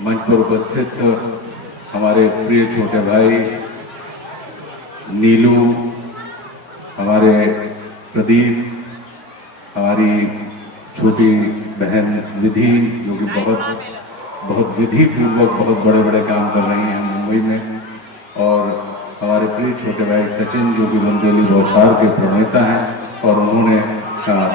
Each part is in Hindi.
मंच पर उपस्थित हमारे प्रिय छोटे भाई नीलू, हमारे प्रदीप, हमारी छोटी बहन विधि, जो कि बहुत विधि पूर्वक बहुत बड़े बड़े काम कर रही हैं मुंबई में, और हमारे प्रिय छोटे भाई सचिन, जो कि बुंदेली बौछार के प्रणेता हैं, और उन्होंने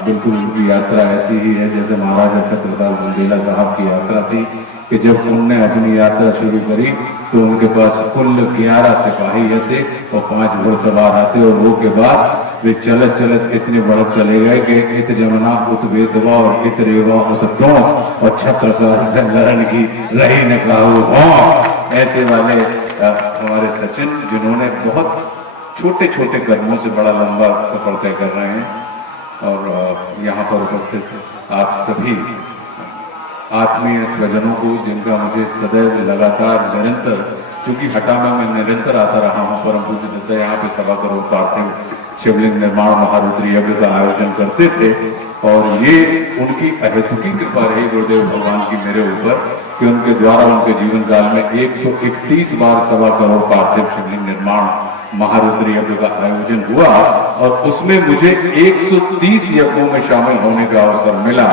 बिल्कुल उनकी यात्रा ऐसी ही है जैसे महाराजा छत्रसाल बुंदेला साहब की यात्रा थी कि जब उनने अपनी यात्रा शुरू करी तो उनके पास कुल 11 सिपाही थे और 5 घोड़सवार आते, और वो के बाद वे चलत चलत इतने बढ़त चले गए कि इत जमुना उत वेदवा और इत रेवा उत डोंस और छत्रसाल से लड़न की रही न काहू हौस। ऐसे वाले हमारे सचिन, जिन्होंने बहुत छोटे छोटे कदमों से बड़ा लंबा सफर तय कर रहे हैं। और यहाँ पर उपस्थित आप सभी आत्मीय स्वजनों को, जिनका मुझे सदैव लगातार निरंतर, चूंकि हटाना में निरंतर आता रहा हूँ, परम पूज्य दत्ता यहाँ पे सवा करोड़ पार्थिव शिवलिंग निर्माण महारुद्र यज्ञ का आयोजन करते थे, और ये उनकी अहेतुकी कृपा रही गुरुदेव भगवान की मेरे ऊपर कि उनके द्वारा उनके जीवन काल में 131 बार सवा करोड़ पार्थिव शिवलिंग निर्माण महारुद्र यज्ञ का आयोजन हुआ, और उसमें मुझे 130 यज्ञों में शामिल होने का अवसर मिला।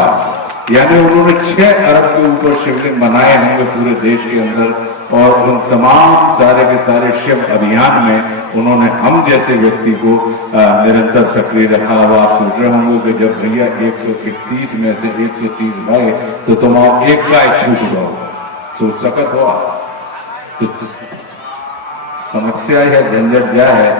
यानी उन्होंने 6 अरब के ऊपर शिवलिंग बनाए होंगे पूरे देश के अंदर, और उन तमाम सारे के सारे शिव अभियान में उन्होंने हम जैसे व्यक्ति को निरंतर सक्रिय रखा। अब आप सोच रहे होंगे कि जब भैया 131 में से 130 भाई तो तुम एक का छूट गए, सोच सकत हो आप? तो समस्या या झंझट क्या है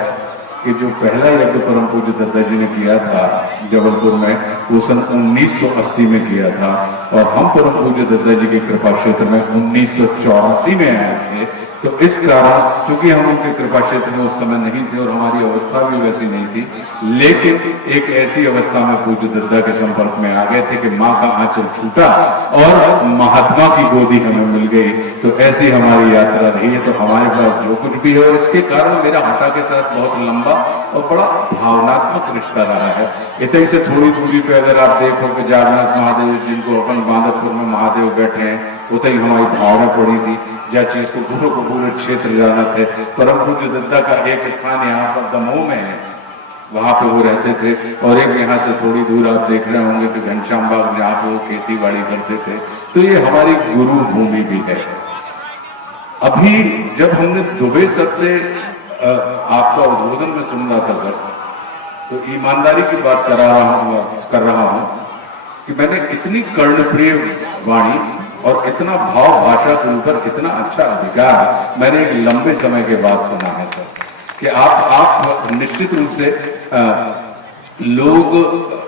कि जो पहला यज्ञ परम पूज्य दत्ता जी ने किया था जबलपुर में, वो सन 1980 में किया था, और हम परम पूज्य दत्ता जी के कृपा क्षेत्र में 1984 में आए थे। तो इस कारण, चूंकि हम उनके कृपा क्षेत्र में उस समय नहीं थे और हमारी अवस्था भी वैसी नहीं थी, लेकिन एक ऐसी अवस्था में पूज्य दत्ता के संपर्क में आ गए थे कि माँ का आंचल छूटा और महात्मा की गोदी हमें मिल गई। तो ऐसी हमारी यात्रा रही है। तो हमारे पास जो कुछ भी है, और इसके कारण मेरा हटा के साथ बहुत लंबा और बड़ा भावनात्मक रिश्ता रहा है। इतने से थोड़ी दूरी पे अगर आप देखो कि जागन्नाथ महादेव, जिनको अपन बांदरपुर में महादेव बैठे हैं, उतनी हमारी भावना पड़ी थी। जहाँ चीज को पूरे क्षेत्र जाना थे। परम पूज्य दत्ता का एक स्थान यहाँ पर दमोह में है, वहां पे वो रहते थे, और एक यहाँ से थोड़ी दूर आप देख रहे होंगे कि घनश्याम बाग, जहाँ पे वो खेती बाड़ी करते थे। तो ये हमारी गुरु भूमि भी है। अभी जब हमने दुबे सर से आपका उद्बोधन में सुन रहा था सर, तो ईमानदारी की बात कर रहा हूं कि मैंने इतनी कर्णप्रिय वाणी और इतना भाव भाषा के ऊपर इतना अच्छा अधिकार मैंने एक लंबे समय के बाद सुना है सर, कि आप निश्चित रूप से लोग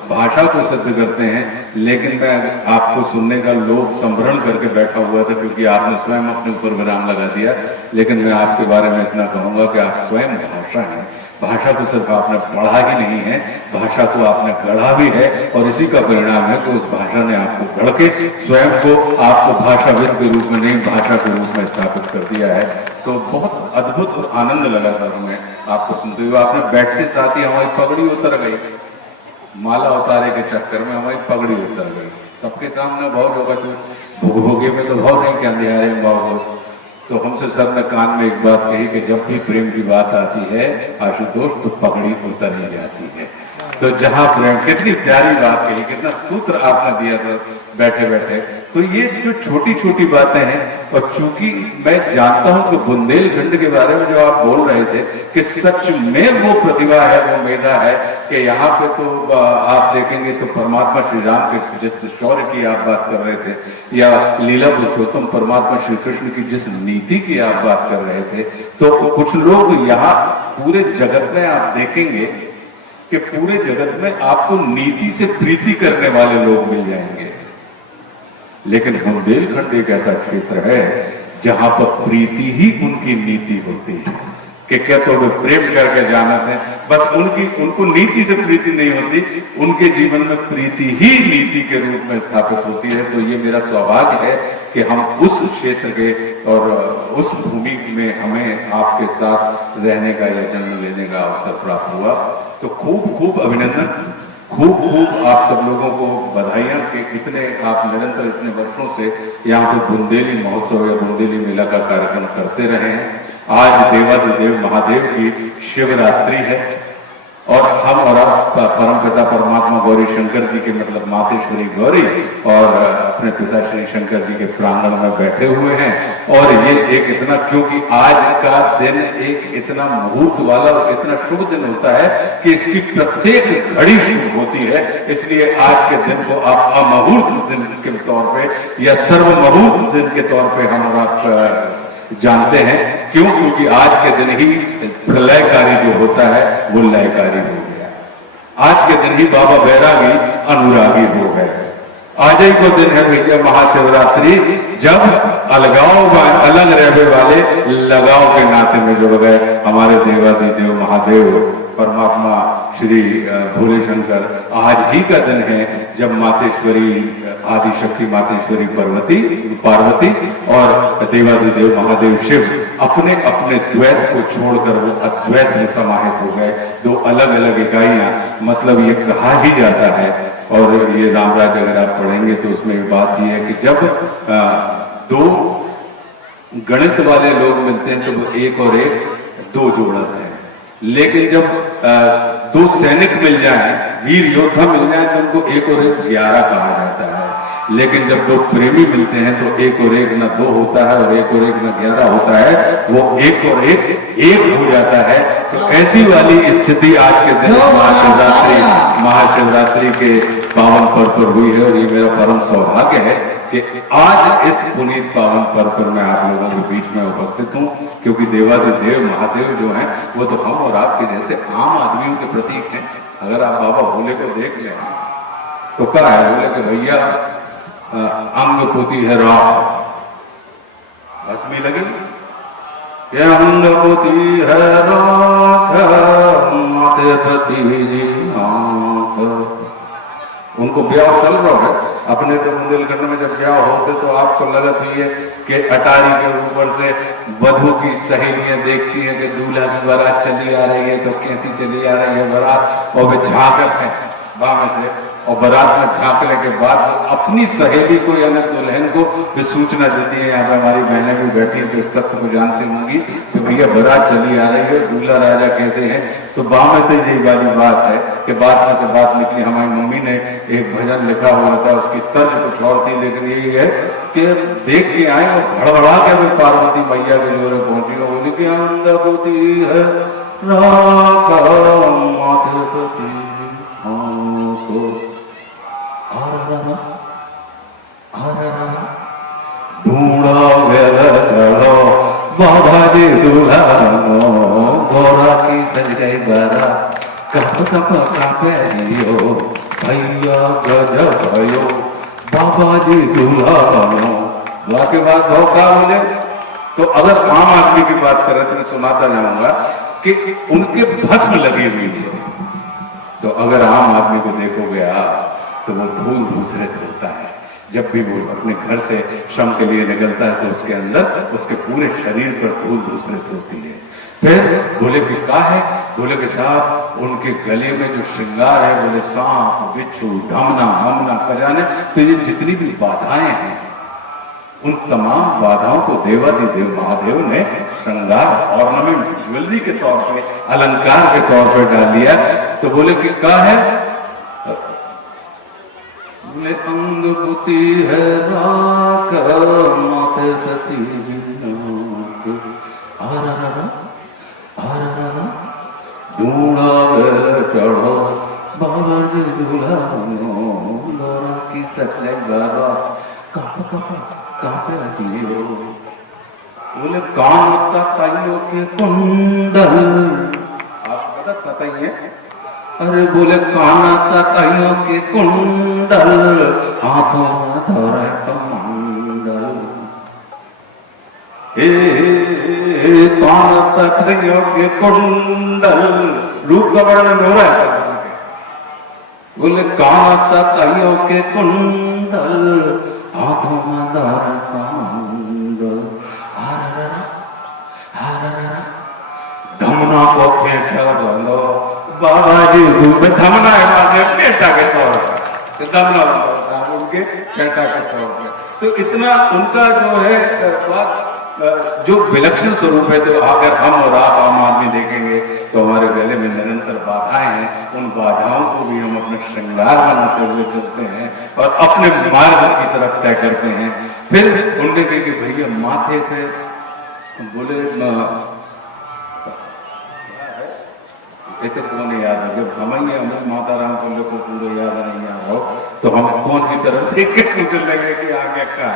भाषा को सिद्ध करते हैं, लेकिन मैं आपको सुनने का लोक संभरण करके बैठा हुआ था, क्योंकि आपने स्वयं अपने ऊपर विराम लगा दिया। लेकिन मैं आपके बारे में इतना कहूंगा कि आप स्वयं भाषा हैं। भाषा को सिर्फ आपने पढ़ा ही नहीं है, भाषा को आपने गढ़ा भी है, और इसी का परिणाम है कि उस भाषा ने आपको गढ़ के स्वयं को आपको भाषाविद के रूप में नहीं, भाषा के रूप में स्थापित कर दिया है। तो बहुत अद्भुत और आनंद लगा सर हमें आपको सुनते हुए। आपने बैठते साथ ही हमारी पगड़ी उतर गई, माला उतारे के चक्कर में हमारी पगड़ी उतर गई। सबके सामने भाव होगा, भोग भोगे में तो भाव नहीं, क्या अंधेरे में भाव हो। तो हमसे सर ने कान में एक बात कही कि जब भी प्रेम की बात आती है आशुतोष, तो पगड़ी उतर ही जाती है। तो जहां प्रेम, कितनी प्यारी बात कही, कितना सूत्र आपने दिया सर बैठे बैठे। तो ये जो छोटी छोटी बातें हैं, और चूंकि मैं जानता हूं कि बुंदेलखंड के बारे में जो आप बोल रहे थे कि सच में वो प्रतिभा है, वो मेधा है कि यहाँ पे तो आप देखेंगे तो परमात्मा श्री राम के जिस शौर्य की आप बात कर रहे थे, या लीला पुरुषोत्तम परमात्मा श्री कृष्ण की जिस नीति की आप बात कर रहे थे, तो कुछ लोग यहाँ पूरे जगत में आप देखेंगे कि पूरे जगत में आपको नीति से प्रीति करने वाले लोग मिल जाएंगे, लेकिन बुंदेलखंड एक ऐसा क्षेत्र है जहां पर प्रीति ही उनकी नीति होती है। कि क्या तो वे प्रेम करके जाना है, बस उनको नीति से प्रीति नहीं होती, उनके जीवन में प्रीति ही नीति के रूप में स्थापित होती है। तो ये मेरा सौभाग्य है कि हम उस क्षेत्र के और उस भूमि में हमें आपके साथ रहने का या जन्म लेने का अवसर प्राप्त हुआ। तो खूब खूब अभिनंदन, खूब खूब आप सब लोगों को बधाइयां कि इतने आप निरंतर इतने वर्षों से यहाँ पे बुंदेली महोत्सव या बुंदेली मेला का कार्यक्रम करते रहे हैं। आज देवाधिदेव महादेव की शिवरात्रि है और हम और आप परमपिता परमात्मा गौरी शंकर जी के मतलब मातेश्वरी गौरी और अपने पिता श्री शंकर जी के प्रांगण में बैठे हुए हैं। और ये एक इतना, क्योंकि आज का दिन एक इतना मुहूर्त वाला और इतना शुभ दिन होता है कि इसकी प्रत्येक घड़ी शुभ होती है, इसलिए आज के दिन को आप अमुहूर्त दिन के तौर पे या सर्व मुहूर्त दिन के तौर पे हम और आप जानते हैं। क्यों? क्योंकि आज के दिन ही प्रलयकारी जो होता है वो लयकारी हो गया। आज के दिन ही बाबा बैरागी अनुरागी हो गए। आज ही को दिन है भैया महाशिवरात्रि, जब अलगाव अलग रहने वाले लगाव के नाते में जुड़ गए हमारे देवाधिदेव महादेव परमात्मा श्री भोले शंकर। आज ही का दिन है जब मातेश्वरी आदिशक्ति मातेश्वरी पार्वती और देवाधिदेव महादेव शिव अपने अपने द्वैत को छोड़कर वो अद्वैत में समाहित हो गए। दो अलग अलग इकाइयां, मतलब ये कहा ही जाता है और ये रामराज अगर आप पढ़ेंगे तो उसमें बात यह है कि जब दो गणित वाले लोग मिलते हैं तो वो एक और एक दो जोड़ते हैं, लेकिन जब दो सैनिक मिल जाएं, वीर योद्धा मिल जाएं तो उनको एक और एक 11 कहा जाता है। लेकिन जब दो प्रेमी मिलते हैं तो एक और एक न 2 होता है और एक और एक न 11 होता है, वो एक और एक हो जाता है। तो ऐसी वाली स्थिति आज के दिन महाशिवरात्रि के पावन पर्व पर हुई है और ये मेरा परम सौभाग्य है कि आज इस पुनीत पावन पर्व पर मैं आप लोगों के बीच में उपस्थित हूँ, क्योंकि देवाधिदेव महादेव जो हैं वो तो हम और आपके जैसे आम आदमियों के प्रतीक हैं। अगर आप बाबा भोले को देख लें तो क्या है, बोले कि भैया अंग पोती है राख, बस भी लगे ये अंग पोती है राख माथे पति जी आंख। उनको ब्याह चल रहा है अपने तो बुंदेलखंड में। जब ब्याह होते तो आपको लगत हुई है कि अटारी के ऊपर से वधू की सहेलियां देखती हैं कि दूल्हा की बारात चली आ रही है, तो कैसी चली आ रही है बारात, और वे झांकत है बाम से, और बारात में झांकने के बाद अपनी सहेली को यानी दुल्हन को भी सूचना देती है। यहाँ पे हमारी बहनें भी बैठी हैं जो सत्य को जानती होंगी कि भैया बारात चली आ रही है, दूल्हा राजा कैसे हैं। तो बाम से यही वाली बात है कि बात में से बात निकली। हमारी मम्मी ने एक भजन लिखा हुआ था, उसकी तर्ज कुछ और थी, लेकिन यही है कि देख के आए और भड़बड़ा के भी पार्वती मैया के जोरे पहुंची और बोली कि अंग पोती है राख माथे पति ढूंढा मेरा चढ़ो बाबा जी दूल्हा गोरा की सज गई बारा कप कप कापे दियो भैया गजब भयो बाबा जी दूल्हा दुआ के बाद धोखा बोले। तो अगर आम आदमी की बात करें तो मैं सुनाता जाऊंगा कि उनके भस्म लगी हुई है। तो अगर आम आदमी को देखोगे आप तो वो धूल धूसरित होता है। जब भी वो अपने घर से श्रम के लिए निकलता है तो उसके अंदर उसके पूरे शरीर पर धूल धूसरित होती है। फिर बोले कि क्या है, बोले कि साहब उनके गले में जो श्रृंगार है, बोले सांप बिच्छू धमना हमना खजाने, तो ये जितनी भी बाधाएं हैं उन तमाम बाधाओं को देवाधिदेव महादेव ने श्रृंगार ऑर्नामेंट ज्वेलरी के तौर पे अलंकार के तौर पे डाल दिया। तो बोले कि क्या है, बोले अंग पुती है राख माथे पति ढूंढा चढ़ो बाबा जी दूल्हा गोरा की सचले गारा कापे दियो। बोले कान का ताइयों के कुंडल, आप पता ही है। अरे बोले काना ताइयों के कुंडल हाथों में धरे कमंडल, काना ताइयों के कुंडल रूप का वर्णन हो रहा है। बोले काना ताइयों के कुंडल हाथों में धरे कमंडल, धमना को फेंका बंदो बाबा जी धूप धमना है महादेव पेटा के तौर पर, धमना नाम उनके पेटा के तौर पर। तो इतना उनका जो है बात जो विलक्षण स्वरूप है। तो अगर हम और आप आम आदमी देखेंगे तो हमारे गले में निरंतर बाधाएं हैं, उन बाधाओं को भी हम अपने श्रृंगार बनाते हुए चलते हैं और अपने मार्ग की तरफ तय करते हैं। फिर उनने कहा कि भैया माथे पे बोले तो कौन याद है, जब हमें हमें माता राम को लोग पूरे याद नहीं आ रहा हो तो हम कौन की तरफ देख के मुझे लगे कि आगे का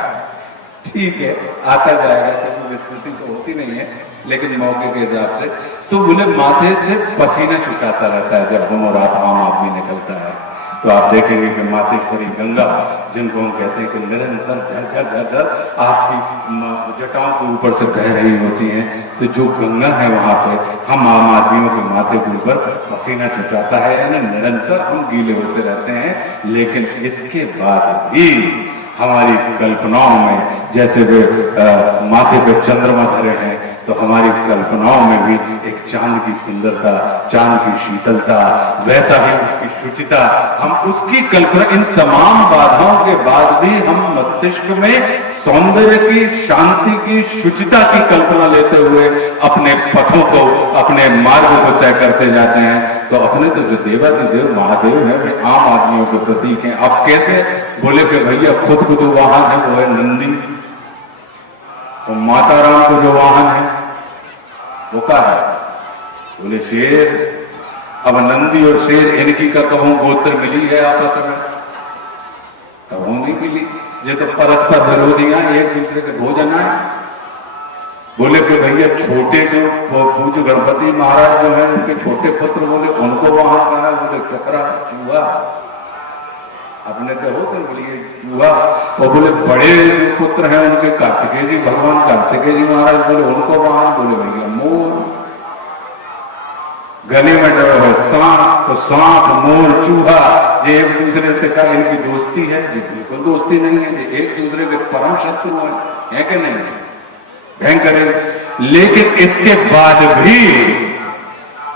ठीक है आता जाएगा, क्योंकि विस्तृति तो होती नहीं है लेकिन मौके के हिसाब से। तो बोले माथे से पसीना चुकाता रहता है जब हम और आप आम आदमी निकलता है। तो आप देखेंगे कि मातेश्वरी गंगा, जिनको हम कहते हैं कि निरंतर झरझर झरझर आपकी जटाओं के ऊपर से बह रही होती हैं, तो जो गंगा है वहां पे हम आम आदमियों के माथे के ऊपर पसीना चुकाता है, यानी निरंतर हम गीले होते रहते हैं। लेकिन इसके बाद भी हमारी कल्पनाओं में, जैसे वे माथे पे चंद्रमा धरे हैं, तो हमारी कल्पनाओं में भी एक चांद की सुंदरता, चांद की शीतलता, वैसा ही उसकी शुचिता, हम उसकी कल्पना, इन तमाम बाधाओं के बाद भी हम मस्तिष्क में सौंदर्य की, शांति की, शुचिता की कल्पना लेते हुए अपने पथों को, अपने मार्ग को तय करते जाते हैं। तो अपने तो जो देवाधिदेव महादेव है वे आम आदमियों के प्रतीक हैं। अब कैसे? बोले कि भैया खुद को जो वाहन है वो है नंदी, और माता राम को जो वाहन है वो क्या है? बोले शेर। अब नंदी और शेर इनकी का कहूं गोत्र मिली है आपस में? कहूं नहीं मिली, ये तो परस्पर विरोधियां, एक दूसरे के भोजन है। बोले कि भैया छोटे जो पूज्य गणपति महाराज जो है उनके छोटे पुत्र, बोले उनको वहां कहा, बोले चक्रा चूहा, अपने तो होते बोलिए चूहा। और बोले बड़े जो पुत्र हैं उनके कार्तिकेय जी, भगवान कार्तिकेय जी महाराज, बोले उनको वहां, बोले भैया मोर। गले में डरो है सांप, तो सांप मोर चूहा ये एक दूसरे से का इनकी दोस्ती है? जी बिल्कुल दोस्ती नहीं है, ये एक दूसरे के परम शत्रु है कि नहीं? भयंकर है। लेकिन इसके बाद भी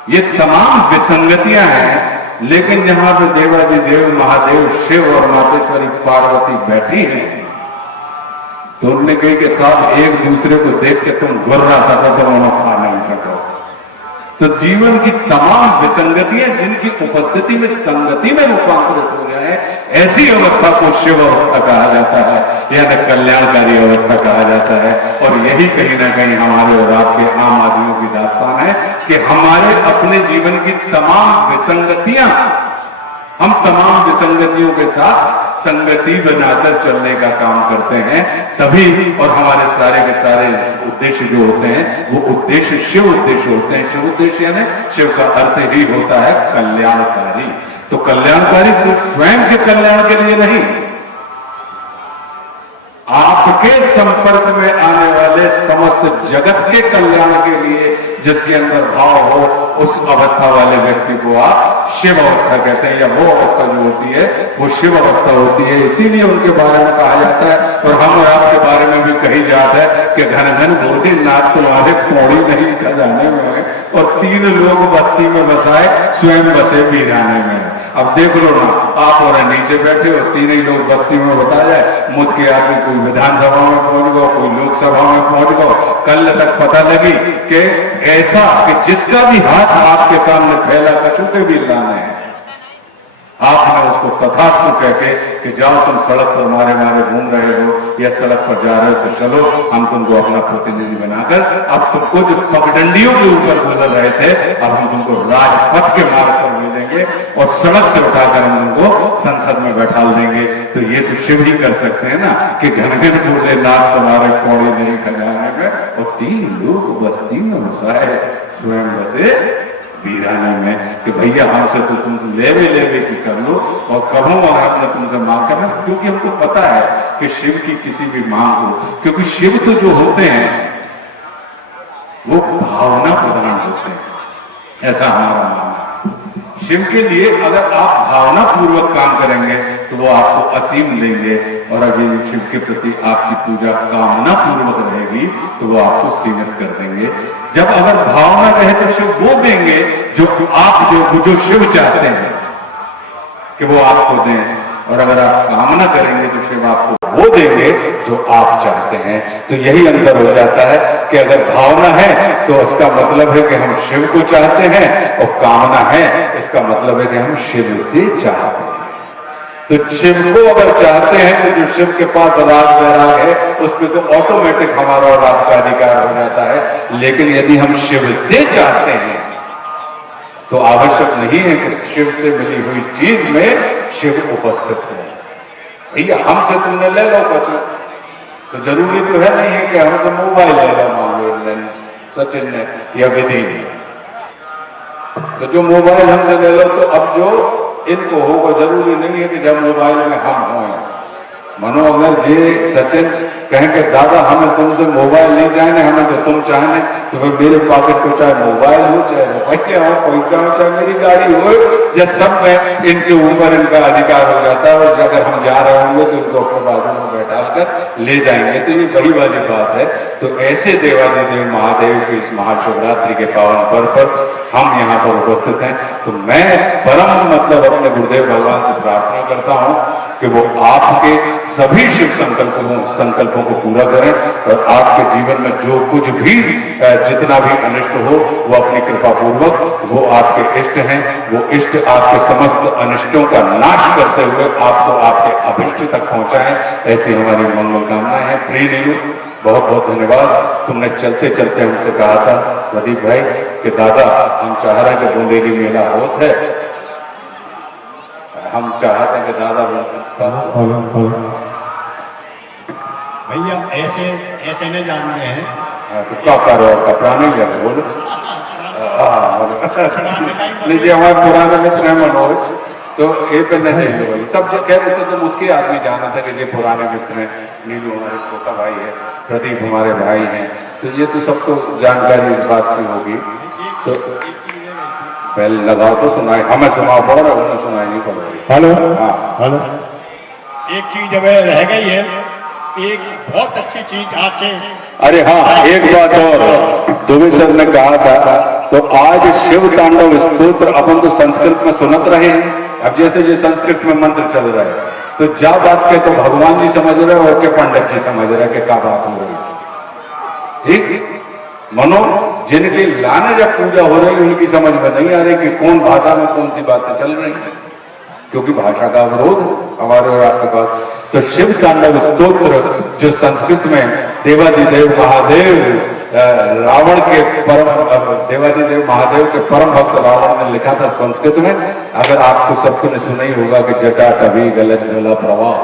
ये तमाम विसंगतियां हैं, लेकिन जहां पे देवाधिदेव महादेव शिव और मातेश्वरी पार्वती बैठी हैं, तो उनने कही कि साहब एक दूसरे को देख के तुम गुर्रा सको तो उन्होंने खा नहीं सको। तो जीवन की तमाम विसंगतियां जिनकी उपस्थिति में संगति में रूपांतरित हो जाए, ऐसी अवस्था को शिव अवस्था कहा जाता है, यानी कल्याणकारी अवस्था कहा जाता है। और यही कहीं ना कहीं हमारे और आपके आम आदमियों की दास्तान है कि हमारे अपने जीवन की तमाम विसंगतियां, हम तमाम विसंगतियों के साथ संगति बनाकर चलने का काम करते हैं, तभी। और हमारे सारे के सारे उद्देश्य जो होते हैं वो उद्देश्य शिव उद्देश्य होते हैं। शिव उद्देश्य यानी शिव का अर्थ ही होता है कल्याणकारी। तो कल्याणकारी सिर्फ स्वयं के कल्याण के लिए नहीं, आपके संपर्क में आने वाले समस्त जगत के कल्याण के लिए जिसके अंदर भाव हो, उस अवस्था वाले व्यक्ति को आप शिव अवस्था कहते हैं, या वो अवस्था जो होती है वो शिव अवस्था होती है। इसीलिए उनके बारे में कहा जाता है, और हम और आपके बारे में भी कही जाता है कि घन घन बोले नाथ तुम्हारे पौड़ी नहीं खजाने में, और 3 लोग बस्ती में बसाए स्वयं बसे वीराने में। अब देख लो ना, आप और नीचे बैठे हो, 3 ही लोग बस्ती में बता जाए, मुझ के आदमी कोई विधानसभा में पहुंच गो, कोई लोकसभा में पहुंच गो। कल तक पता लगी कि ऐसा कि जिसका भी हाथ आपके सामने फैला कछु के भी लाने हैं, आपने उसको तथास्तु कह के कि जाओ तुम सड़क पर मारे मारे घूम रहे हो या सड़क पर जा रहे हो तो चलो हम तुमको अपना प्रतिनिधि बनाकर, अब तुमको जो पगडंडियों के ऊपर गुजर रहे थे अब हम तुमको राजपथ के मार्ग पर भेजेंगे और सड़क से उठाकर हम तुमको संसद में बैठा देंगे। तो ये तो शिव ही कर सकते हैं ना कि घन घन बोले नाथ तुम्हारे पौड़ी नहीं खजाने में, और 3 लोग बस्ती में बसाए स्वयं बसे वीराने में। कि भैया हमसे तो तुमसे लेवे की कर लो, और कभू अगर अपने तुमसे मांग करना, क्योंकि हमको पता है कि शिव की किसी भी मांग हो, क्योंकि शिव तो जो होते हैं वो भावना प्रधान होते हैं, ऐसा हमारा मानना है। शिव के लिए अगर आप भावना पूर्वक काम करेंगे तो वो आपको असीम देंगे, और अगर शिव के प्रति आपकी पूजा कामना पूर्वक रहेगी तो वो आपको सीमित कर देंगे। जब अगर भावना रहे तो शिव वो देंगे जो आप जो शिव चाहते हैं कि वो आपको दें, और अगर आप कामना करेंगे तो शिव आपको वो देंगे जो आप चाहते हैं। तो यही अंतर हो जाता है कि अगर भावना है तो इसका मतलब है कि हम शिव को चाहते हैं, और कामना है इसका मतलब है कि हम शिव से चाहते हैं। तो शिव को अगर चाहते हैं तो जो शिव के पास राग वैराग है उस पर तो ऑटोमेटिक हमारा और आपका अधिकार हो जाता है। लेकिन यदि हम शिव से चाहते हैं तो आवश्यक नहीं है कि शिव से मिली हुई चीज में शिव उपस्थित है। भैया हमसे तुमने ले लो कुछ, तो जरूरी तो है नहीं है कि हमसे मोबाइल ले लो, मान लो सचिन ने या विधि ने, तो जो मोबाइल हमसे ले लो तो अब जो इनको होगा जरूरी नहीं है कि जब मोबाइल में हम हों। मनो अगर ये सचिन कहें कि दादा हमें तुमसे मोबाइल नहीं चाहिए, हमें तो तुम चाहने, तो फिर मेरे पॉकेट को चाहे मोबाइल हो चाहे रुपया हो, पैसा हो, चाहे मेरी गाड़ी हो, या सब में इनके ऊपर इनका अधिकार हो जाता है। और अगर हम जा रहे होंगे तो इनको अपने बाजू में बैठा कर ले जाएंगे। तो ये वही वाली बात है। तो ऐसे देवादिदेव महादेव की इस महाशिवरात्रि के पावन पर्व पर हम यहाँ पर उपस्थित हैं। तो मैं परम मतलब अपने गुरुदेव भगवान से प्रार्थना करता हूँ कि वो आपके सभी शिव संकल्पों को पूरा करें, और आपके जीवन में जो कुछ भी जितना भी अनिष्ट हो वो अपनी कृपा पूर्वक, वो आपके इष्ट हैं, वो इष्ट आपके समस्त अनिष्टों का नाश करते हुए आपको आपके अभिष्ट तक पहुंचाएं। ऐसी हमारी मंगल कामनाएं हैं। प्रिय नीलू, बहुत बहुत धन्यवाद। तुमने चलते चलते हमसे कहा था प्रदीप भाई कि दादा हम चाह रहे हैं कि बूंदेली मेला होत है, हम चाहते हैं कि दादा भैया ऐसे ऐसे नहीं जानते हैं। तो क्या करो, कपड़ाने लगे बोलो। लीजिए हमारे पुराने मित्र हैं मनोज, तो ये पे नहीं चाहिए भाई। सब जो कह रहे थे तो मुझके आदमी जाना था कि ये पुराने मित्र हैं। नीलू हमारे छोटा भाई है, प्रदीप हमारे भाई हैं, तो ये तो सबको जानकारी इस बात की होगी। तो पहले लगाओ तो सुनाई, हमें सुनाओ पड़ रहा, उन्हें सुनाई नहीं पड़ रही। हेलो, हाँ हेलो। एक चीज अब रह गई है, एक बहुत अच्छी चीज आज से। अरे हाँ, एक बात और दुबे सर ने कहा था, तो आज शिव तांडव स्तोत्र अपन तो संस्कृत में सुनत रहे हैं। अब जैसे जो संस्कृत में मंत्र चल रहा है, तो जा बात के तो भगवान जी समझ रहे हो, और के पंडित जी समझ रहे कि क्या बात हो रही है। ठीक मनो, जिनके लाने जब पूजा हो रही है उनकी समझ में नहीं आ रही कि कौन भाषा में कौन सी बातें चल रही हैं, क्योंकि भाषा का विरोध हमारे और आपके पास। तो शिव तांडव स्तोत्र जो संस्कृत में देवादिदेव महादेव रावण के परम देवादिदेव महादेव के परम भक्त रावण ने लिखा था संस्कृत में। अगर आपको सबको ने सुना ही होगा कि जटा कभी गलत जला प्रवाह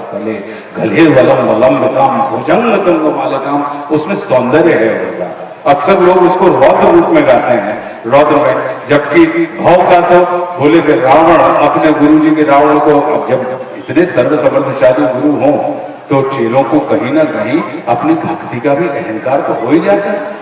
स्थले गले वलम वलम विताम भुजंग तुंग मालिकाम, उसमें सौंदर्य है उनका। अक्सर लोग उसको रौद्र रूप में गाते हैं, रौद्र में, जबकि भाव का तो बोले कि रावण अपने गुरु जी के रावण को, जब इतने सर्वसमर्थशाली गुरु हों तो चेलों को कहीं ना कहीं अपनी भक्ति का भी अहंकार तो हो ही जाता है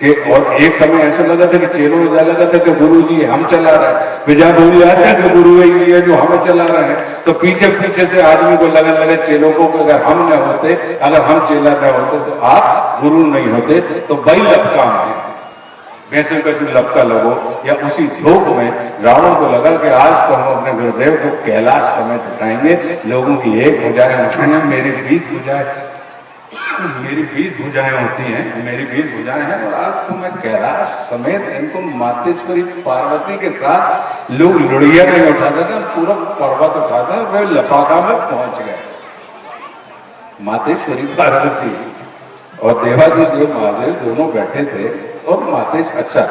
कि। और एक समय ऐसा लगा था कि चेलों को लगा था कि गुरु जी हम चला रहे हैं, विजय बोल जाते हैं कि गुरु ही है जो हमें चला रहे हैं। तो पीछे पीछे से आदमी को लगने लगे चेलों को, अगर हम न होते, अगर हम चेला न होते तो आप गुरु नहीं होते। तो बई लपका है, वैसे का जो लपका लगो, या उसी झोंक में रावण को लगा कि आज तो हम अपने गुरुदेव को कैलाश समेत उठाएंगे, लोगों की एक भुजाएं, मेरी 20 भुजाएं, मेरी 20 भुजाएं होती हैं, मेरी 20 भुजाएं हैं, और आज तो मैं कैलाश समेत इनको मातेश्वरी पार्वती के साथ लोग लुड़िया नहीं उठा सके, पूरा पर्वत उठाता, वे लपाका में पहुंच गए। मातेश्वरी पार्वती और देवादिदेव महादेव दोनों बैठे थे, और मातेश अच्छा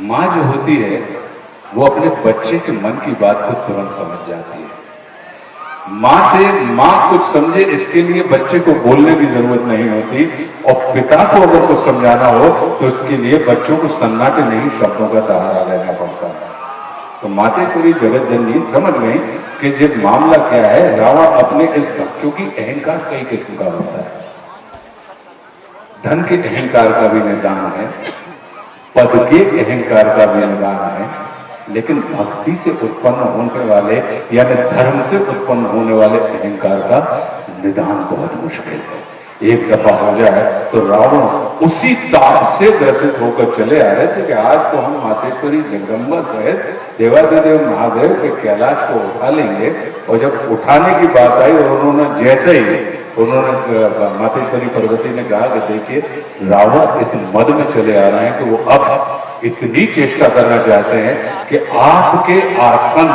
माँ जो होती है वो अपने बच्चे के मन की बात को तुरंत समझ जाती है। माँ से माँ कुछ समझे इसके लिए बच्चे को बोलने की जरूरत नहीं होती, और पिता को अगर कुछ समझाना हो तो उसके लिए बच्चों को सन्नाटे नहीं शब्दों का सहारा लेना पड़ता है। तो मातेश्वरी जगत जननी समझ गई कि जब मामला क्या है, रावण अपने इस, क्योंकि अहंकार कई किस्म का होता है। धन के अहंकार का भी निदान है, पद के अहंकार का भी निदान है, लेकिन भक्ति से उत्पन्न होने वाले यानी धर्म से उत्पन्न होने वाले अहंकार का निदान बहुत मुश्किल है। एक दफा हो जाए तो रावण उसी ताप से ग्रसित होकर चले आ रहे थे कि आज तो हम मातेश्वरी जगदम्बा सहित देवादिदेव महादेव के कैलाश को उठा लेंगे। और जब उठाने की बात आई और उन्होंने जैसे ही मातेश्वरी पार्वती ने कहा कि देखिए रावण इस मद में चले आ रहे हैं कि वो अब इतनी चेष्टा करना चाहते हैं कि आपके आसन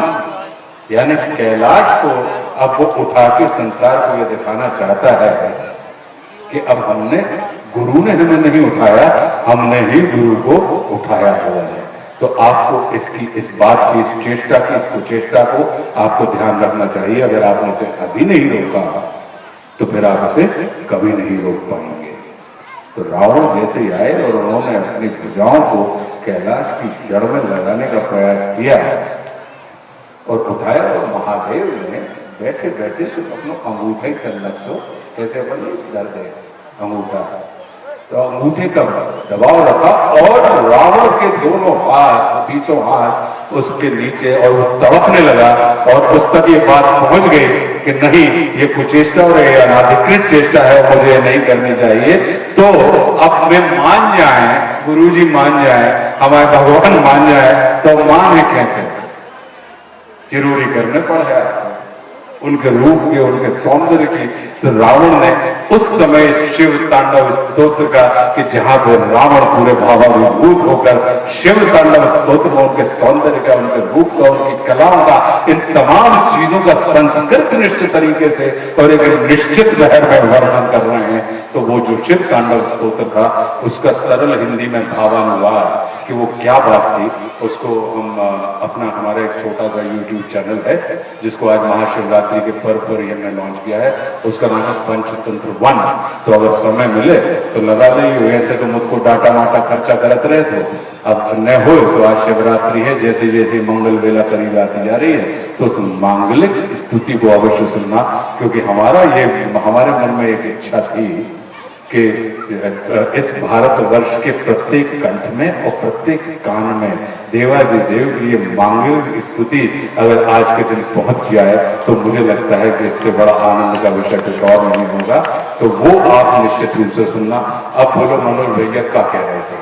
यानी कैलाश को अब वो उठा के संसार को ये दिखाना चाहता है कि अब हमने गुरु ने हमें नहीं उठाया, हमने ही गुरु को उठाया हुआ है। तो आपको इसकी इस बात की इस चेष्टा की इस कुचेष्टा को आपको ध्यान रखना चाहिए। अगर आपने इसे अभी नहीं रोका तो फिर आप इसे कभी नहीं रोक पाएंगे। तो रावण जैसे ही आए और उन्होंने अपनी भुजाओं को कैलाश की जड़ में लगाने का प्रयास किया और उठाया, और महादेव ने बैठे बैठे सिर्फ अपना अंगूठे कर सो कैसे बने दर्द है अंगूठा, तो अंगूठे का दबाव रखा और रावण के दोनों हाथ बीचों हाथ उसके नीचे और वो तड़पने लगा। और उस तक ये बात पहुंच गई कि नहीं, ये कुचेष्टा और ये अनाधिकृत चेष्टा है, मुझे नहीं करनी चाहिए। तो अब वे मान जाए, गुरुजी मान जाए, हमारे भगवान मान जाए, तो माने कैसे, जरूरी करने पड़ गया उनके रूप के उनके सौंदर्य की। तो रावण ने उस समय शिव तांडव स्तोत्र का कि जहां पर रावण पूरे भावाभिभूत होकर शिव तांडव स्तोत्र में उनके सौंदर्य का, उनके रूप का, उनकी कलाओं का, इन तमाम चीजों का संस्कृत निष्ठ तरीके से और एक निश्चित लहर में वर्णन कर रहे हैं। तो वो जो शिव तांडव स्तोत्र था उसका सरल हिंदी में भावानुवाद कि वो क्या बात थी, उसको हम अपना हमारा एक छोटा सा YouTube चैनल है जिसको आज महाशिवरात्रि के पर्व पर हमने लॉन्च किया है, उसका नाम है पंचतंत्र 1। तो अगर समय मिले तो लगा ले, ऐसे तो मुझको डाटा माटा खर्चा करते रहे थे, अब न हो तो आज शिवरात्रि है, जैसे जैसे मंगल वेला करीब आती जा रही है तो उस मांगलिक स्तुति को अवश्य सुनना, क्योंकि हमारे मन में एक इच्छा थी कि इस भारतवर्ष के प्रत्येक कंठ में और प्रत्येक कान में देवादिदेव की ये मांगलिक स्तुति अगर आज के दिन पहुंच जाए तो मुझे लगता है कि इससे बड़ा आनंद का विषय कुछ और नहीं होगा। तो वो आप निश्चित रूप से सुनना। अब बोलो मनोज भैया क्या कह रहे थे?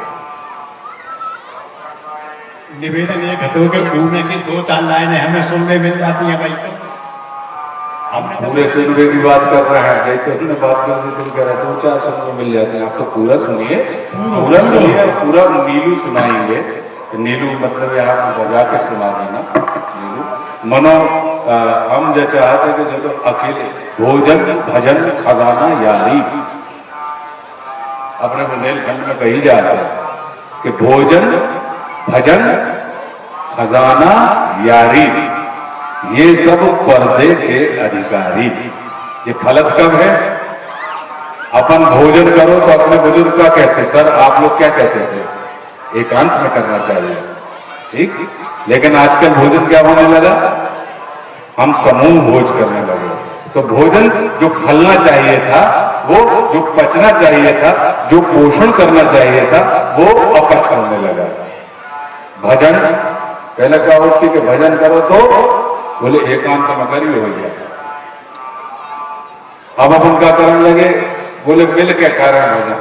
निवेदन ये गधों के घूमने की 2-4 लाइनें हमें सुनने मिल जाती है भाई। पूरे सुनने की बात कर रहे हैं, जैसे तुमने बात कर दी, तुम कह रहे 2-4 सुनने मिल जाते हैं। आप तो पूरा सुनिए, पूरा सुनिए, पूरा नीलू सुनाएंगे। नीलू मतलब यहाँ बजा के सुना देना नीलू। मनो हम जो चाहते कि जो अकेले भोजन भजन खजाना यारी, अपने बुंदेलखंड में कही जाता है कि भोजन भजन खजाना यारी, ये सब पर्दे के अधिकारी। ये फलत कब है? अपन भोजन करो तो अपने बुजुर्ग क्या कहते, सर आप लोग क्या कहते थे, एकांत में करना चाहिए, ठीक। लेकिन आजकल भोजन क्या होने लगा, हम समूह भोज करने लगे। तो भोजन जो फलना चाहिए था, वो जो पचना चाहिए था, जो पोषण करना चाहिए था, वो अपच होने लगा। भजन पहले क्या होती कि भजन करो तो बोले एकांत में करिए हो गया। अब अपन क्या करने लगे, बोले मिल के कारण भजन।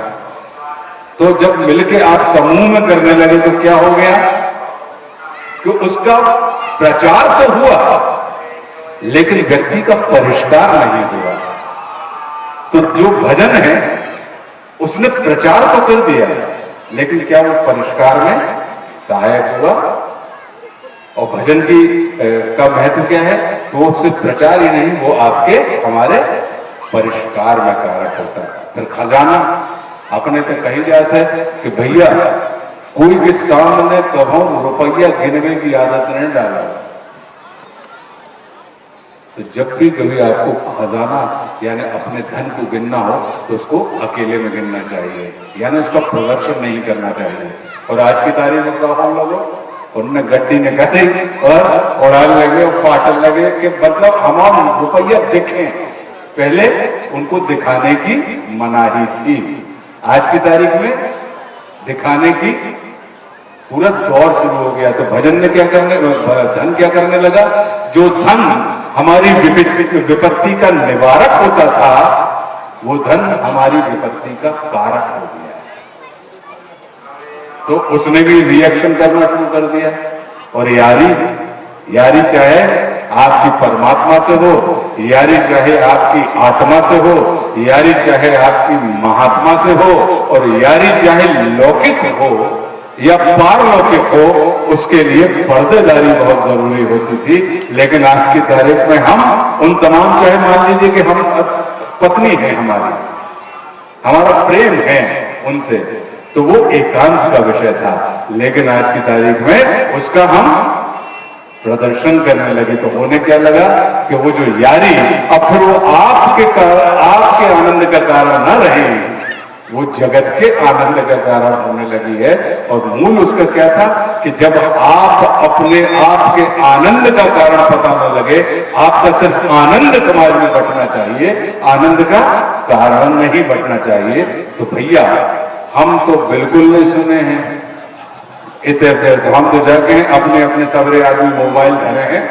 तो जब मिल के आप समूह में करने लगे तो क्या हो गया कि उसका प्रचार तो हुआ लेकिन व्यक्ति का परिष्कार नहीं हुआ। तो जो भजन है उसने प्रचार तो कर दिया लेकिन क्या वो परिष्कार में सहायक हुआ? और भजन की का महत्व क्या है? वो सिर्फ प्रचार ही नहीं, वो आपके हमारे परिष्कार में कारक होता है। फिर खजाना अपने तो कही जाता है कि भैया कोई के सामने कहो रुपया गिनने की आदत नहीं डाला। तो जब भी कभी आपको खजाना यानी अपने धन को गिनना हो तो उसको अकेले में गिनना चाहिए, यानी उसका प्रदर्शन नहीं करना चाहिए। और आज की तारीख में क्या हम लोगों उनने गड्डी निकाली और उड़ाने लगे और पाटन लगे कि मतलब हमारा रुपया दिखे, पहले उनको दिखाने की मनाही थी। आज की तारीख में दिखाने की पूरा दौर शुरू हो गया। तो भजन ने क्या करने, धन क्या करने लगा, जो धन हमारी विपत्ति का निवारक होता था वो धन हमारी विपत्ति का कारक हो गया। तो उसने भी रिएक्शन करना शुरू कर दिया। और यारी चाहे आपकी परमात्मा से हो, यारी चाहे आपकी आत्मा से हो, यारी चाहे आपकी महात्मा से हो, और यारी चाहे लौकिक हो या पारलौकिक हो, उसके लिए पर्देदारी बहुत जरूरी होती थी। लेकिन आज की तारीख में हम उन तमाम, चाहे मान लीजिए कि हम पत्नी है हमारी, हमारा प्रेम है उनसे, तो वो एकांत का विषय था। लेकिन आज की तारीख में उसका हम प्रदर्शन करने लगे। तो होने क्या लगा कि वो जो यारी, अब फिर वो आपके आनंद का कारण न रही, वो जगत के आनंद का कारण होने लगी है। और मूल उसका क्या था कि जब आप अपने आप के आनंद का कारण पता न लगे, आपका सिर्फ आनंद समाज में बंटना चाहिए, आनंद का कारण नहीं बंटना चाहिए। तो भैया हम तो बिल्कुल नहीं सुने हैं इतने, हम तो जाके अपने अपने सवेरे आदमी मोबाइल धरे हैं,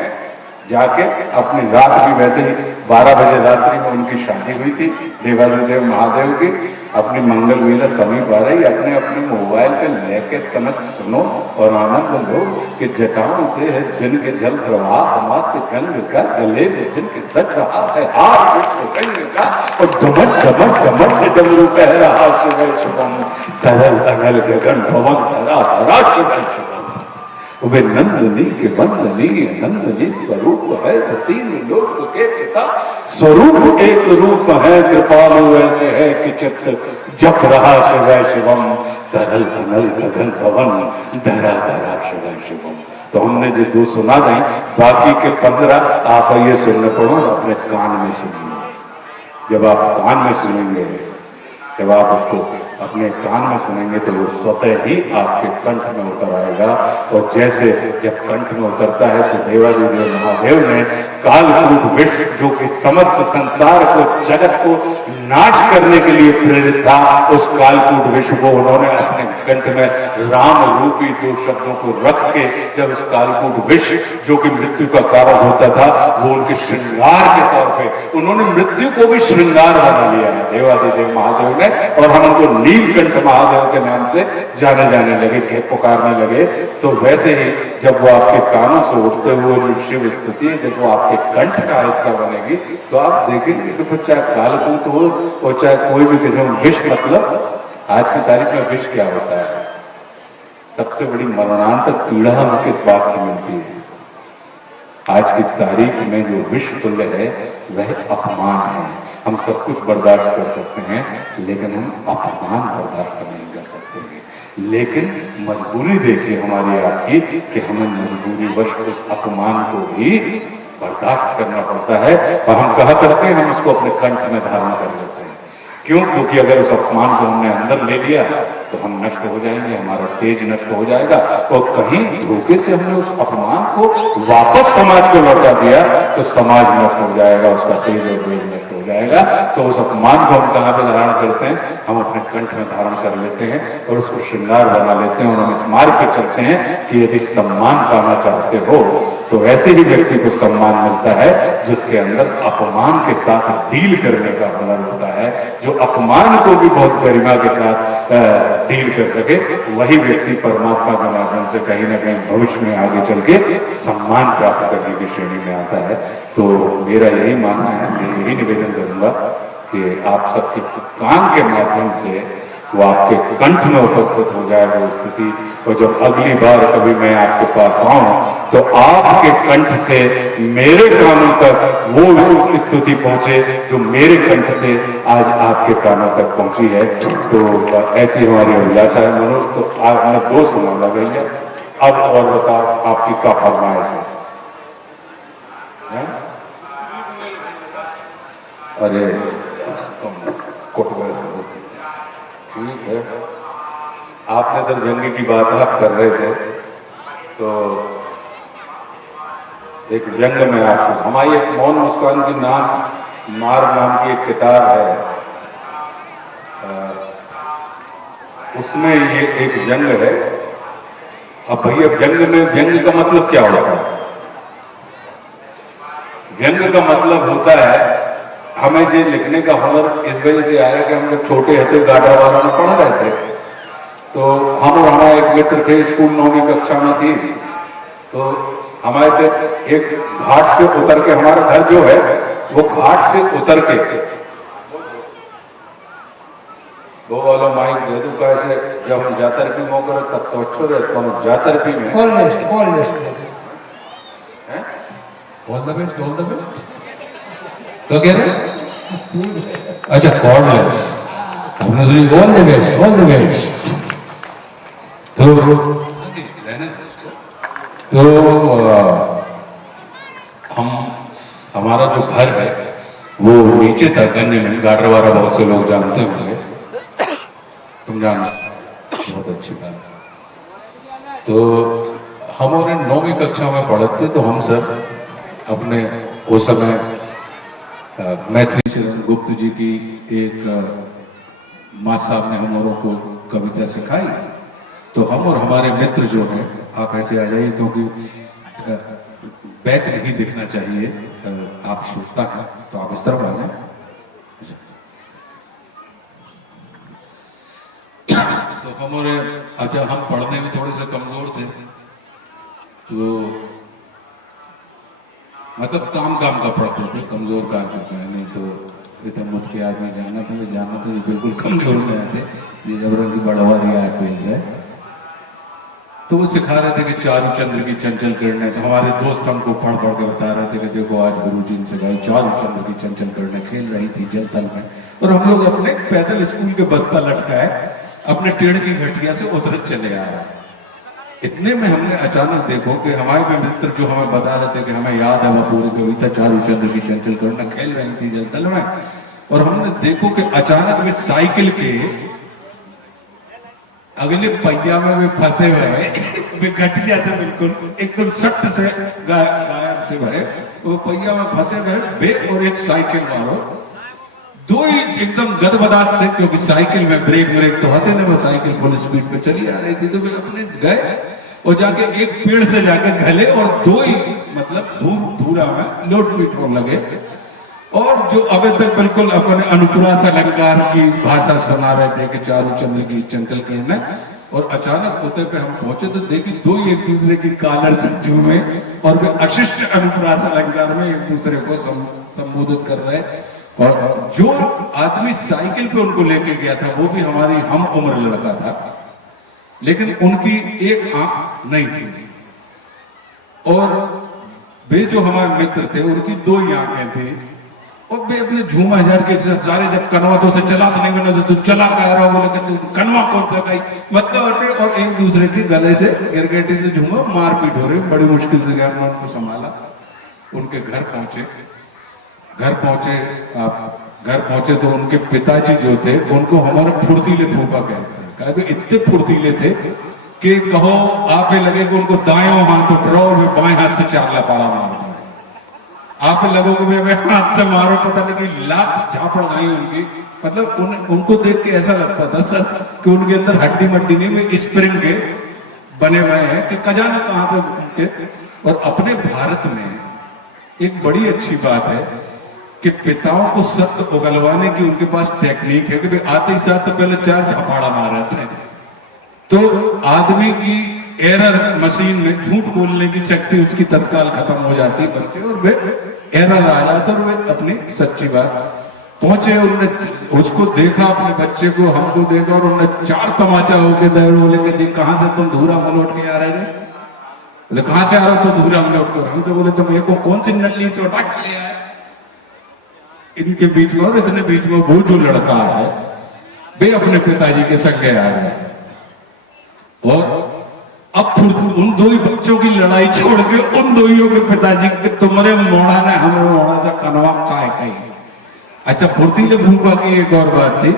जाके अपनी रात भी वैसे ही 12 बजे रात्रि में उनकी शादी हुई थी देवादिदेव महादेव की, अपनी मंगल लीला समीप आ रही, अपने अपने मोबाइल पे लेके कनक सुनो और आनंद लो कि जटाओं से है जिनके जल प्रवाह, मात्र गंग का गले में जिनके सच रहा है हाथ गंग का, और डमट डमट डमट डमरू कह रहा शिव शुभम, तरल अनल गगन भवन धरा धरा शिव शुभम। वे नंदनी के बंदनी नंदनी स्वरूप है, तो 3 लोक के पिता स्वरूप एक रूप है, कृपालु ऐसे है कि चित्त जप रहा शिवाय शिवम, तरल अनल गगन पवन धरा धरा शिवाय शिवम। तो हमने जो 2 सुना दें, बाकी के 15 आप ये सुनने पड़ो अपने कान में सुनिए। जब आप कान में सुनेंगे, जब आप उसको अपने कान में सुनेंगे तो वो स्वतः ही आपके कंठ में उतर आएगा। और जैसे जब कंठ में उतरता है तो देवादिदेव महादेव ने कालकूट विष, जो कि समस्त संसार को, जगत को नाश करने के लिए प्रेरित था, उस कालकूट विष को उन्होंने अपने कंठ में राम रूपी 2 शब्दों को रख के, जब उस कालकूट विष जो कि मृत्यु का कारण होता था, वो उनके श्रृंगार के तौर पे उन्होंने मृत्यु को भी श्रृंगार बना लिया है देवादिदेव महादेव ने। और हम उनको नीलकंठ महादेव के नाम से जाने लगे, पुकारने लगे। तो वैसे ही जब वो आपके कानों से उठते हुए जो शिव स्तुति है, जब वो आपके कंठ का हिस्सा बनेगी, तो आप देखेंगे कि फिर चाहे कालकूट हो और चाहे कोई भी किस्म विष, मतलब आज की तारीख में विष क्या होता है? सबसे बड़ी मरणांतक पीड़ा हमें किस बात से मिलती है? आज की तारीख में जो विष तुल्य है वह अपमान है। हम सब कुछ बर्दाश्त कर सकते हैं, लेकिन हम अपमान बर्दाश्त नहीं कर सकते हैं। लेकिन मजबूरी देखिए हमारी आपकी कि हमें मजबूरी वश उस अपमान को भी बर्दाश्त करना पड़ता है। और हम कहा करते हैं, हम उसको अपने कंठ में धारण कर लेते हैं। क्यों? क्योंकि अगर उस अपमान को हमने अंदर ले लिया तो हम नष्ट हो जाएंगे, हमारा तेज नष्ट हो जाएगा। और कहीं धोखे से हमने उस अपमान को वापस समाज को लौटा दिया तो समाज नष्ट हो जाएगा, उसका तेज और तेज नष्ट हो जाएगा। तो उस अपमान को हम कहाँ पे धारण करते हैं? हम अपने कंठ में धारण कर लेते हैं और उसको श्रृंगार बना लेते हैं। और हम इस मार्ग पे चलते हैं कि यदि सम्मान पाना चाहते हो तो ऐसे ही व्यक्ति को सम्मान मिलता है जिसके अंदर अपमान के साथ डील करने का हुनर होता है, जो अपमान को भी बहुत गरिमा के साथ डील कर सके। वही व्यक्ति परमात्मा के माध्यम से कहीं ना कहीं भविष्य में आगे चल के सम्मान प्राप्त करने की श्रेणी में आता है। तो मेरा यही मानना है, मैं यही निवेदन करूंगा कि आप सबके कान के माध्यम से वो आपके कंठ में उपस्थित हो जाए वो स्थिति। और जब अगली बार कभी मैं आपके पास आऊं तो आपके कंठ से मेरे कानों तक वो स्तुति पहुंचे जो मेरे कंठ से आज आपके कानों तक पहुंची है। तो ऐसी हमारी अभिलाषा है मनोज। तो आज मैं 2 सुनाऊंगा भैया। अब और बताओ आपकी क्या फरमाइश है? अरे ठीक है, आपने सर जंग की बात आप कर रहे थे तो एक जंग में आपको हमारी एक मौन मुस्कान की मार नाम की एक किताब है, उसमें ये एक जंग है। अब भैया जंग का मतलब क्या होता है? जंग का मतलब होता है हमें जो लिखने का हुनर इस वजह से आया कि हम जब छोटे हते गाड़ा वाला में पढ़ रहे थे, तो हम और हमारा एक मित्र थे, स्कूल 9वीं कक्षा में थी, तो हमारे एक घाट से उतर के, हमारा घर जो है वो घाट से उतर के, वो वाला माइक दे दू कैसे, जब हम जातरपी में होकर तब तो अच्छो रहता हूँ, जातरपी में ऑल बेस्ट हैं? ऑल द बेस्ट तो कह रहे अच्छा कॉर्डलेस हमने सुनी ऑल द बेस्ट तो हमारा जो घर है वो नीचे था गन्ने में, गाडरवारा बहुत से लोग जानते होंगे, तुम जानते, बहुत अच्छी बात। तो हम और 9वीं कक्षा में पढ़ते, तो हम सब अपने उस समय मैथिली शरण गुप्त जी की एक माँ साहब ने हम औरों को कविता सिखाई, तो हम और हमारे मित्र जो हैं, आप ऐसे आ जाइए क्योंकि बैक नहीं दिखना चाहिए, आप श्रोता हैं तो आप इस तरफ आ जाए। तो हमारे अच्छा, हम पढ़ने में थोड़े से कमजोर थे, तो मतलब काम का पढ़ते थे, कमजोर का नहीं तो इतना मुझ के आदमी जाना था बिल्कुल कमजोर में आते, ये जबरन की बढ़वारी आते हैं। तो वो सिखा रहे थे कि चारू चंद्र की चंचल किरणें, तो हमारे दोस्त हमको पढ़ के बता रहे थे कि देखो आज गुरुजी ने सिखाई, चारू चंद्र की चंचल किरणें खेल रही थी जल तल में, और हम लोग अपने पैदल स्कूल के बस्ता लटकाए अपने टेढ़ की घटिया से उतर चले आ रहे। इतने में हमने अचानक देखो कि हमारे मित्र जो हमें बता रहे थे कि हमें याद है वो पूरी कविता, चारू चंद्र की चंचल किरणें खेल रही थी जल तल में, और हमने देखो कि अचानक वे साइकिल के अगले पहिया में वे फंसे हुए, वे घटिया से बिल्कुल एकदम सख्त से गायब से भरे, वो पहिया में फंसे हुए वे और एक साइकिल मारो, दो ही एकदम गदबदात से, क्योंकि साइकिल में ब्रेक तो होते नहीं, वो साइकिल फुल स्पीड पे चली आ रही थी, तो वे अपने गए और जाके एक पेड़ से जाके घले और दो ही मतलब धूरा में लोट पीट होने लगे, और जो अभी तक बिल्कुल अपने अनुप्रास अलंकार की भाषा सुना रहे थे कि चारू चंद्र की चंचल किरणें, और अचानक होते पे हम पहुंचे तो देखी दो ही एक दूसरे की कालर से झूमे और वे अशिष्ट अनुप्रास अलंकार में एक दूसरे को संबोधित कर रहे। और जो आदमी साइकिल पे उनको लेके गया था वो भी हमारी हम उम्र लड़का था, लेकिन उनकी एक आंख नहीं थी, और वे जो हमारे मित्र थे उनकी दो ही आंखें थी, और वे अपने झूमा हजार के सारे जब कनवा तो से चला तो नहीं बना, तो तू चला कह रहा हो, बोले कि तू कनवा कौन सा गई मतलब, और एक दूसरे की गले से गिरगेटी से झूमा मारपीट हो रही। बड़ी मुश्किल से गया उनको संभाला, उनके घर पहुंचे तो उनके पिताजी जो थे उनको हमारे फुर्तीले फूफा कहते हैं, इतने फुर्तीले थे कि कहो आप लगे कि उनको दाएं हाथ उठ रहा और बाएं हाथ से चार लपाड़ा मार रहे, आप लोगों को भी हाथ से मारो, पता नहीं कि लात झापड़ गई उनकी, मतलब उनको देख के ऐसा लगता था सर कि उनके अंदर हड्डी मड्डी नहीं, वे स्प्रिंग के बने हुए हैं कि खजाना कहां से उनके। और अपने भारत में एक बड़ी अच्छी बात है कि पिताओं को सत्य उगलवाने की उनके पास टेक्निक है कि वे आते ही साथ तो पहले चार झपाड़ा मार रहे थे, तो आदमी की एरर मशीन में झूठ बोलने की शक्ति उसकी तत्काल खत्म हो जाती है बच्चे, और वे एरर आ जाता और वे अपनी सच्ची बात पहुंचे। उन्होंने उसको देखा, अपने बच्चे को हमको देखा, और उन्होंने चार तमाचा होके दौड़, बोले कि जी कहां से तुम धूरा में लौट के आ रहे थे, बोले कहां से आ रहे हो तो धूरा में लौट कर, हमसे बोले तुम एक कौन सी नल्ली से उठा के ले आए। इनके बीच में और इतने बीच में वो जो लड़का है वे अपने पिताजी के संग आ रहे हैं, और अब उन दो ही बच्चों की लड़ाई छोड़ के उन दोइयों के पिताजी के तुम्हारे मोड़ा ने हमें मोड़ा सा कनवा काय कही। अच्छा, फुर्तीले फूफा की एक और बात थी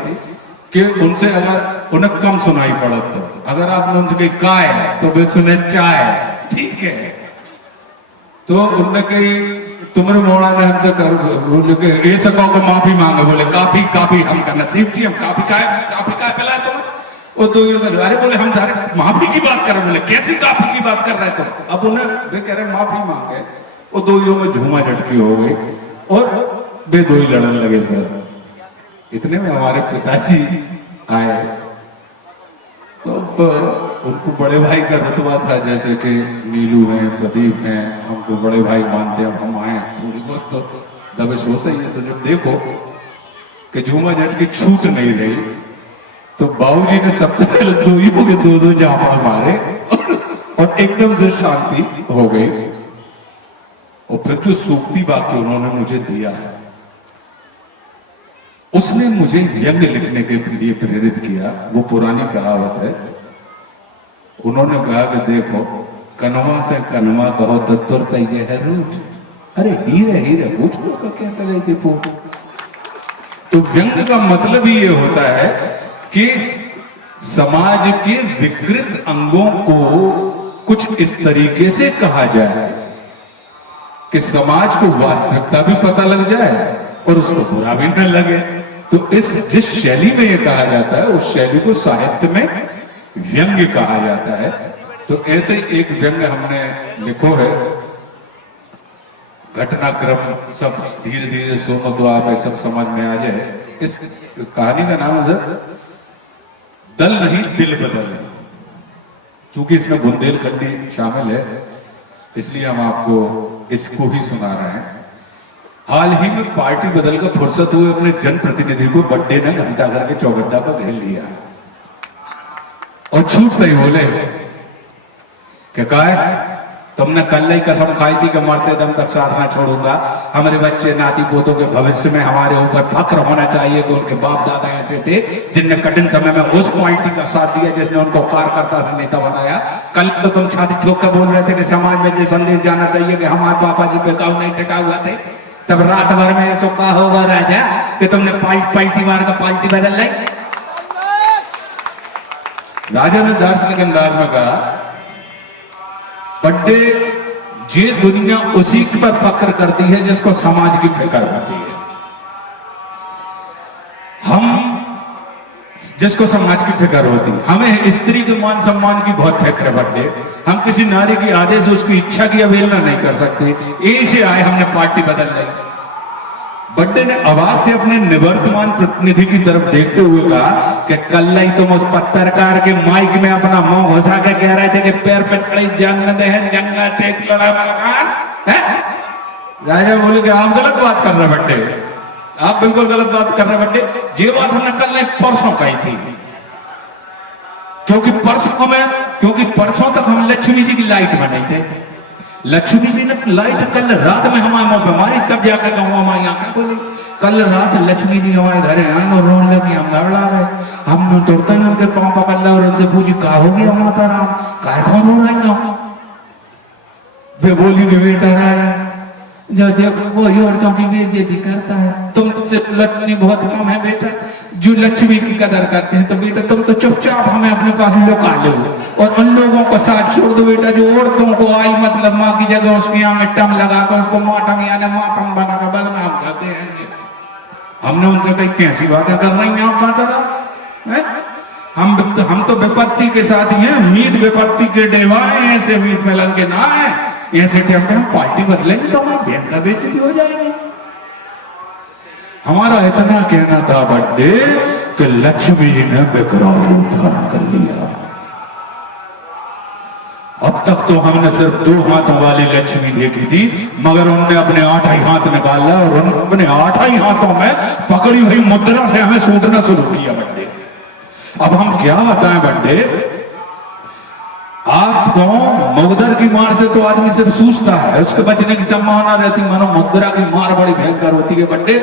कि उनसे अगर उन्हें कम सुनाई पड़त, तो अगर आपने उनसे कही काय तो वे सुने चाय, ठीक है, तो उनने कही तुम्हारे मोड़ा ने हमसे बोले कि ये सको को माफी मांगे, बोले काफी हम का नसीब थी, हम काफी काय पिलाए तुम्हें। वो तो अरे बोले हम सारे माफी की बात कर रहे, बोले कैसी काफी की बात कर रहे तुम। अब उन्हें वे कह रहे माफी मांगे, वो दोइयों में झूमा झटकी हो गई, और बेदोई लड़न लगे सर। इतने में हमारे पिताजी आए, तो उनको बड़े भाई का रुतबा था, जैसे कि नीलू हैं, प्रदीप हैं, हमको बड़े भाई मानते हैं। हम आए, थोड़ी बहुत तो दबिश होता ही है। तो जब देखो कि झूमा जट की छूट नहीं रही, तो बाबूजी ने सबसे पहले दो ही हो गए, दो जामा मारे और एकदम से शांति हो गई। और फिर जो सूक्ति वाक्य उन्होंने मुझे दिया, उसने मुझे व्यंग्य लिखने के लिए प्रेरित किया। वो पुरानी कहावत है। उन्होंने कहा कि देखो, कनवा से कनवा कहो तो तुरत ये है रूठ, अरे हीरे हीरे पूछ लो का क्या चले थे पूछ। तो व्यंग्य का मतलब ही ये होता है कि समाज के विकृत अंगों को कुछ इस तरीके से कहा जाए कि समाज को वास्तविकता भी पता लग जाए और उसको बुरा भी न लगे। तो जिस शैली में यह कहा जाता है, उस शैली को साहित्य में व्यंग्य कहा जाता है। तो ऐसे एक व्यंग्य हमने लिखो है। घटनाक्रम सब धीरे धीरे सुनो तो आप सब समझ में आ जाए। इस कहानी का नाम है सर दल नहीं दिल बदल। चूंकि इसमें बुंदेलखंडी शामिल है, इसलिए हम आपको इसको ही सुना रहे हैं। हाल ही में पार्टी बदल कर फुर्सत हुए अपने जनप्रतिनिधि को बड्डे ने घंटा घर के चौगड्डा पर घेर लिया और छूटते ही बोले क्या कहा, तुमने कल ही कसम खाई थी कि मरते दम तक साथ ना छोड़ूंगा। हमारे बच्चे नाती पोतों के भविष्य में हमारे ऊपर फक्र होना चाहिए कि उनके बाप दादा ऐसे थे जिनने कठिन समय में उस पार्टी का साथ दिया जिसने उनको कार्यकर्ता से नेता बनाया। कल तो तुम छाती ठोक कर बोल रहे थे कि समाज में जो संदेश जाना चाहिए कि हमारे पापा जी बेकाऊ नहीं टिका हुआ थे। तब रात भर में ऐसा कहा होगा राजा कि तुमने पाल्टी मार का पाल्टी बदल ली। राजा ने दार्शनिक अंदाज में कहा, बड्डे ये दुनिया उसी पर फक्र करती है जिसको समाज की फिक्र होती है। हम जिसको समाज की फिक्र होती है, हमें स्त्री के मान सम्मान की बहुत फिक्र है। बड्डे हम किसी नारी की आदेश उसकी इच्छा की अवहेलना नहीं कर सकते। ऐसे आए हमने पार्टी बदल ली। बड्डे ने अवाक से अपने निवर्तमान प्रतिनिधि की तरफ देखते हुए कहा कि कल ही तुम उस पत्रकार के माइक में अपना मुंह घुसा के कह रहे थे कि पैर पे खड़ी जंग दे जंगा टेक लड़ा मकान है। राजा बोले कि आप गलत बात कर रहे बड्डे, आप बिल्कुल गलत बात कर रहे बड्डे। ये बात हमने कल नहीं परसों कही थी, क्योंकि परसों तक हम लक्ष्मी जी की लाइट में नहीं थे। लक्ष्मी जी ने लाइट कल रात में हमारे मुंह पे मारी, तब जाकर कहूँ हमारी आंखें बोली। कल रात लक्ष्मी जी हमारे घर आए और रोने लगी, हम घर ला गए। हमने तुरते ही उनके पाँव पकड़ लिया और उनसे पूछी क्या हो गया माता राम, काय कौन रो रही हो। वे बोली कि बेटा राजा जो देखो वो औरतों की बेइज्जती करता है, तुमसे लक्ष्मी बहुत कम है बेटा। जो लक्ष्मी की कदर करते हैं तो बेटा तुम तो चुपचाप हमें अपने पास लुका लो और उन लोगों को साथ छोड़ दो बेटा जो औरतों को आई मतलब माँ की जगह उसके यहाँ में टम लगाकर उसको माटम यानी माटम बनाकर बदनाम करते हैं। हमने उनसे कही कैसी बातें कर रही हैं आप माता राम, हम तो विपत्ति के साथ ही हैं, मीत विपत्ति के डेवाए ऐसे मीत मिलन के ना है। ऐसे टाइम पे हम पार्टी बदलेंगे तो हमारी बैंक का बेइज्जती हो जाएगी। हमारा इतना कहना था बड्डे कि लक्ष्मी जी ने बेकरार रूप धारण कर लिया। अब तक तो हमने सिर्फ 2 हाथों वाली लक्ष्मी देखी थी, मगर उन्होंने अपने 8 ही हाथ निकाला और उन्होंने अपने 8 ही हाथों में पकड़ी हुई मुद्रा से हमें सूटना शुरू किया बड्डे। अब हम क्या बताएं बड्डे, आपको मुद्रा की मार से तो आदमी सिर्फ सूझता है, उसके बचने की संभावना रहती, मानो मुद्रा की मार बड़ी भयंकर होती है बड्डे।